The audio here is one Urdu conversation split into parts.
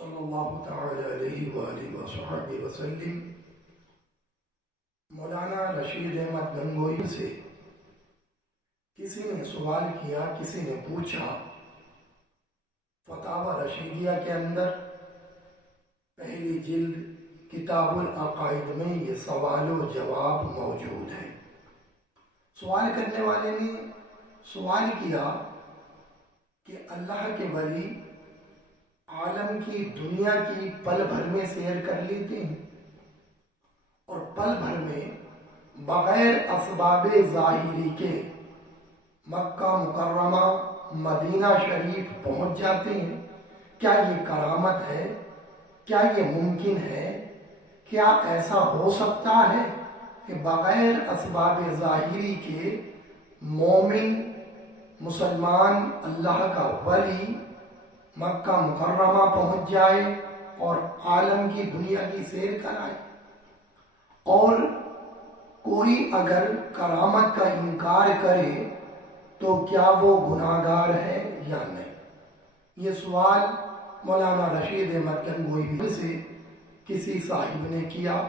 صلی اللہ تعالی علیہ وآلہ وصحبہ وسلم۔ مولانا رشید احمد گنگوئی سے کسی نے سوال کیا، کسی نے پوچھا، فتاوی رشیدیہ کے اندر پہلی جلد کتاب العقائد میں یہ سوال و جواب موجود ہے۔ سوال کرنے والے نے سوال کیا کہ اللہ کے ولی عالم کی دنیا کی پل بھر میں سیر کر لیتے ہیں اور پل بھر میں بغیر اسباب ظاہری کے مکہ مکرمہ مدینہ شریف پہنچ جاتے ہیں۔ کیا یہ کرامت ہے؟ کیا یہ ممکن ہے؟ کیا ایسا ہو سکتا ہے کہ بغیر اسباب ظاہری کے مومن مسلمان اللہ کا ولی مکہ مکرمہ پہنچ جائے اور عالم کی دنیا کی سیر کرائے؟ اور کوئی اگر کرامت کا انکار کرے تو کیا وہ گناہگار ہے یا نہیں؟ یہ سوال مولانا رشید احمد گنگوئی سے کسی صاحب نے کیا۔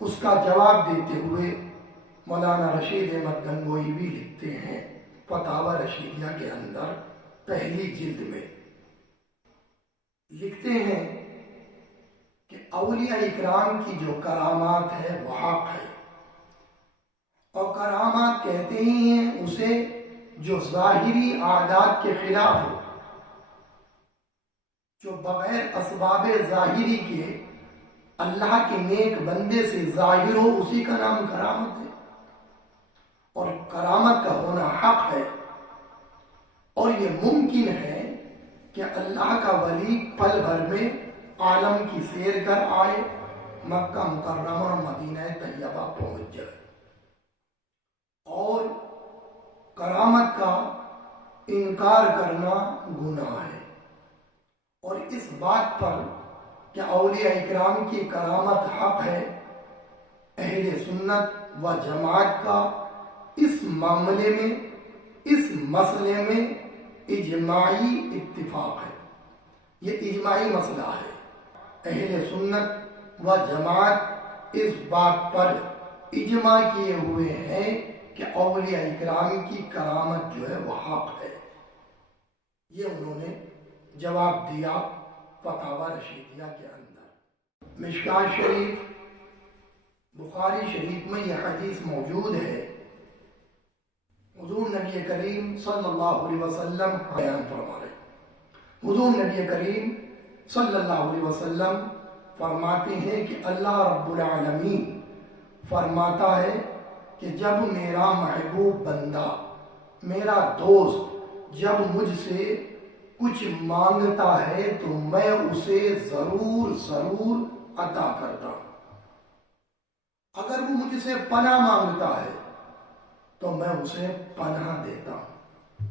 اس کا جواب دیتے ہوئے مولانا رشید احمد گنگوئی بھی لکھتے ہیں فتاوی رشیدیہ کے اندر پہلی جلد میں، لکھتے ہیں کہ اولیاء اکرام کی جو کرامات ہے وہ حق ہے، اور کرامات کہتے ہی ہیں اسے جو ظاہری عادات کے خلاف ہو، جو بغیر اسباب ظاہری کے اللہ کے نیک بندے سے ظاہر ہو، اسی کا نام کرامت ہے۔ اور کرامت کا ہونا حق ہے، اور یہ ممکن ہے کہ اللہ کا ولی پل بھر میں عالم کی سیر کر آئے، مکہ مکرمہ اور مدینہ طیبہ پہنچ جائے۔ اور کرامت کا انکار کرنا گناہ ہے، اور اس بات پر کہ اولیاء اکرام کی کرامت حق ہے، اہل سنت و جماعت کا اس معاملے میں، اس مسئلے میں اجماعی اتفاق ہے۔ یہ اجماعی مسئلہ ہے، اہل سنت و جماعت اس بات پر اجماع کیے ہوئے ہیں کہ اولیاء اکرام کی کرامت جو ہے وہ حق ہے۔ یہ انہوں نے جواب دیا فتاوی رشیدیہ کے اندر۔ مشکوٰۃ شریف، بخاری شریف میں یہ حدیث موجود ہے، حضور نبی کریم صلی اللہ علیہ وسلم بیان فرما رہے ہیں۔ حضور نبی کریم صلی اللہ علیہ وسلم فرماتے ہیں کہ اللہ رب العالمین فرماتا ہے کہ جب میرا محبوب بندہ، میرا دوست جب مجھ سے کچھ مانگتا ہے تو میں اسے ضرور عطا کرتا ہوں۔ اگر وہ مجھ سے پناہ مانگتا ہے تو میں اسے پناہ دیتا ہوں،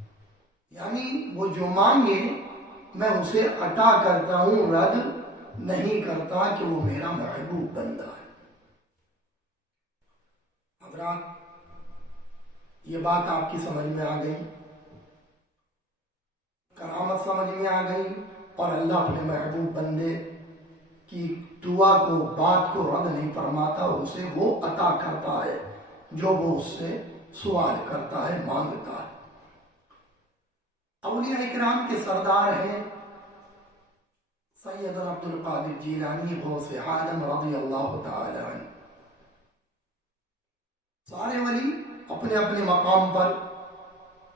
یعنی وہ جو مانگے میں اسے عطا کرتا ہوں، رد نہیں کرتا کہ وہ میرا محبوب بندہ ہے۔ حضرات، یہ بات آپ کی سمجھ میں آ گئی، کرامت سمجھ میں آ گئی، اور اللہ اپنے محبوب بندے کی دعا کو، بات کو رد نہیں فرماتا، اسے وہ عطا کرتا ہے جو وہ اس سے سوال کرتا ہے، مانگتا ہے۔ اولیاء اکرام کے سردار ہیں سیدنا عبد القادر جیلانی غوث عالم رضی اللہ تعالی عنہ۔ سارے ولی اپنے اپنے مقام پر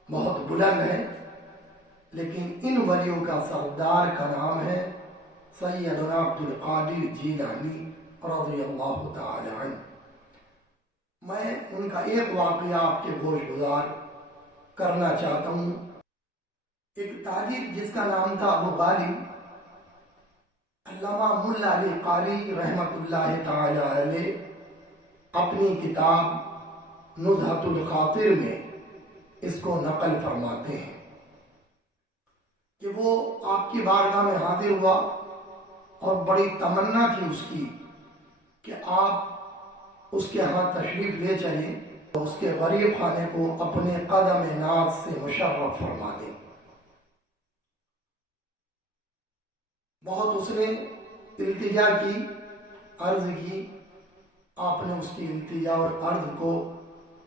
بہت بلند ہیں، لیکن ان ولیوں کا سردار کا نام ہے سیدنا عبد القادر جیلانی رضی اللہ تعالی عنہ۔ میں ان کا ایک واقعہ آپ کے گوش گزار کرنا چاہتا ہوں۔ ایک تاجر جس کا نام تھا ابو غالب، علامہ ملا علی قاری رحمۃ اللہ تعالی علیہ اپنی کتاب نزہۃ الخاطر میں اس کو نقل فرماتے ہیں کہ وہ آپ کی بارگاہ میں حاضر ہوا اور بڑی تمنا تھی اس کی کہ آپ اس کے ہاں تشریف لے چلیں، اس کے غریب خانے کو اپنے قدم ناز سے مشرف فرما دیں۔ بہت اس نے التجا کی، عرض کی، آپ نے اس کی التجا اور عرض کو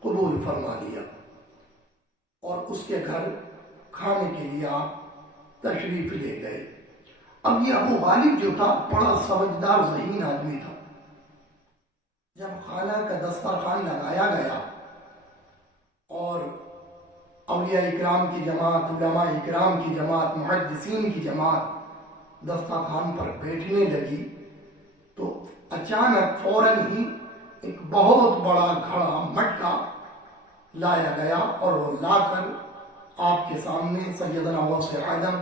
قبول فرما لیا اور اس کے گھر کھانے کے لیے آپ تشریف لے گئے۔ اب یہ ابو غالب جو تھا بڑا سمجھدار ذہین آدمی تھا۔ جب خانہ کا دسترخوان لگایا گیا اور اولیاء اکرام کی جماعت، علماء اکرام کی جماعت، محدثین کی جماعت دسترخوان پر بیٹھنے لگی تو اچانک فوراً ہی ایک بہت بڑا گھڑا مٹکا لایا گیا اور وہ لا کر آپ کے سامنے سیدنا غوث اعظم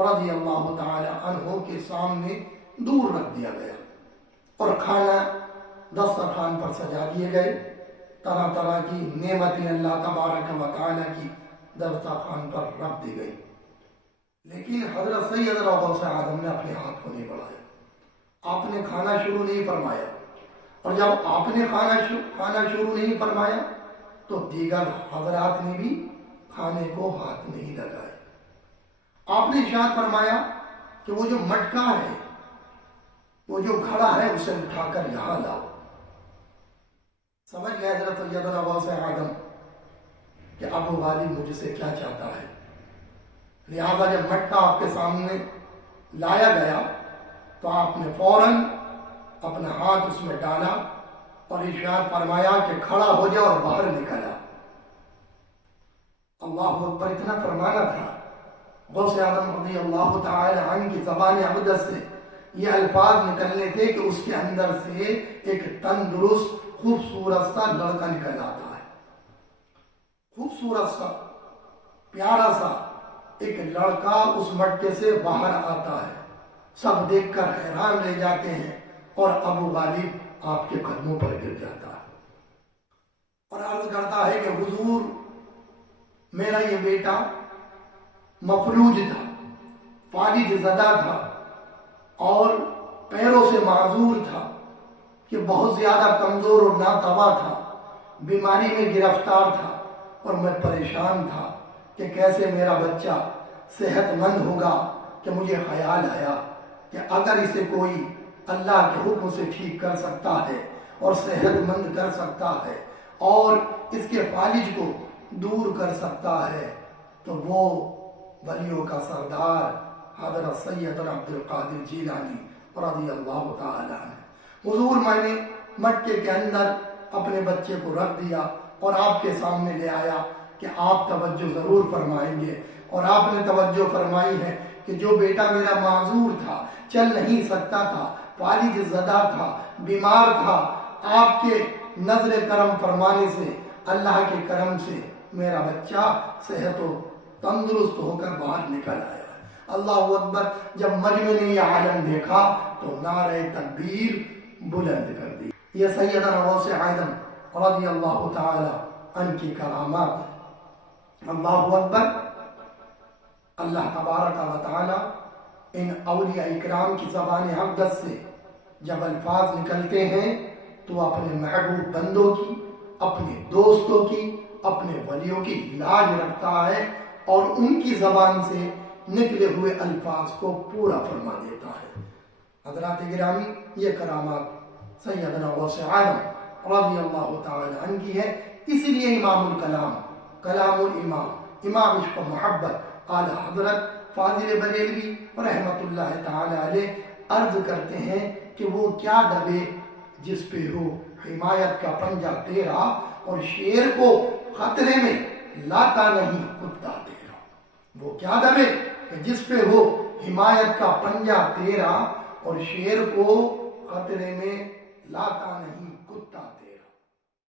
رضی اللہ تعالی عنہ کے سامنے دور رکھ دیا گیا اور کھانا دسترخوان پر سجا دیے گئے۔ طرح طرح کی نعمتیں اللہ تبارک و تعالی کی دسترخوان پر رکھ دی گئی، لیکن حضرت سیدنا غوث اعظم نے اپنے ہاتھ کو نہیں بڑھایا۔ آپ نے کھانا شروع نہیں فرمایا، اور جب آپ نے کھانا شروع نہیں فرمایا تو دیگر حضرات نے بھی کھانے کو ہاتھ نہیں لگائے۔ آپ نے ارشاد فرمایا کہ وہ جو مٹکا ہے، وہ جو گھڑا ہے، اسے اٹھا کر یہاں لاؤ۔ سمجھ گئے حضرت سیدنا غوث اعظم کہ ابو غالب مجھ سے کیا چاہتا ہے، لہذا جب مٹکا آپ کے سامنے لایا گیا تو آپ نے فوراً اپنا ہاتھ اس میں ڈالا اور ارشاد فرمایا کہ کھڑا ہو جا اور باہر نکلا۔ اللہ اکبر، اتنا فرمانا تھا۔ غوث اعظم رضی اللہ تعالی عنہ کی زبان اقدس سے یہ الفاظ نکلنے تھے کہ اس کے اندر سے ایک تندرست خوبصورت سا لڑکا نکل آتا ہے، خوبصورت سا پیارا سا ایک لڑکا اس مٹکے سے باہر آتا ہے۔ سب دیکھ کر حیران رہ جاتے ہیں اور ابو غالب آپ کے قدموں پر گر جاتا ہے اور عرض کرتا ہے کہ حضور، میرا یہ بیٹا مفلوج تھا، فالج زدہ تھا اور پیروں سے معذور تھا، کہ بہت زیادہ کمزور اور ناتواں تھا، بیماری میں گرفتار تھا اور میں پریشان تھا کہ کیسے میرا بچہ صحت مند ہوگا۔ کہ مجھے خیال آیا کہ اگر اسے کوئی اللہ کے حکم سے ٹھیک کر سکتا ہے اور صحت مند کر سکتا ہے اور اس کے فالج کو دور کر سکتا ہے تو وہ ولیوں کا سردار حضرت سیدنا عبد القادر جیلانی رضی اللہ تعالی عنہ۔ حضور، میں نے مٹکے کے اندر اپنے بچے کو رکھ دیا اور آپ کے سامنے لے آیا کہ آپ توجہ ضرور فرمائیں گے، اور آپ نے توجہ فرمائی ہے کہ جو بیٹا میرا معذور تھا، چل نہیں سکتا تھا، فالج زدہ تھا، بیمار تھا، آپ کے نظر کرم فرمانے سے، اللہ کے کرم سے میرا بچہ صحت و تندرست ہو کر باہر نکل آیا۔ اللہ اکبر، جب مجمع نے یہ عالم دیکھا تو نعرہ تکبیر بلند کر دی۔ یہ سیدنا غوث اعظم رضی اللہ تعالی عنہ کی کرامات ہے۔ اللہ اکبر۔ اللہ تبارک و تعالی ان اولیاء اکرام کی زبان اقدس سے جب الفاظ نکلتے ہیں تو اپنے محبوب بندوں کی، اپنے دوستوں کی، اپنے ولیوں کی لاج رکھتا ہے اور ان کی زبان سے نکلے ہوئے الفاظ کو پورا فرما دیتا ہے۔ حضرات گرامی، یہ کرامات سیدنا غوث اعظم رضی اللہ تعالی عنہ کی ہے۔ اسی لیے امام الکلام، کلام الامام، امام عشق و محبت اعلی حضرت فاضل بریلوی رحمت اللہ تعالی علیہ عرض کرتے ہیں کہ وہ کیا دبے جس پہ ہو حمایت کا پنجہ تیرا، اور شیر کو خطرے میں لاتا نہیں کتا تیرا۔ وہ کیا دبے کہ جس پہ ہو حمایت کا پنجہ تیرا، اور شیر کو خطرے میں لاتا نہیں کتا تیرا۔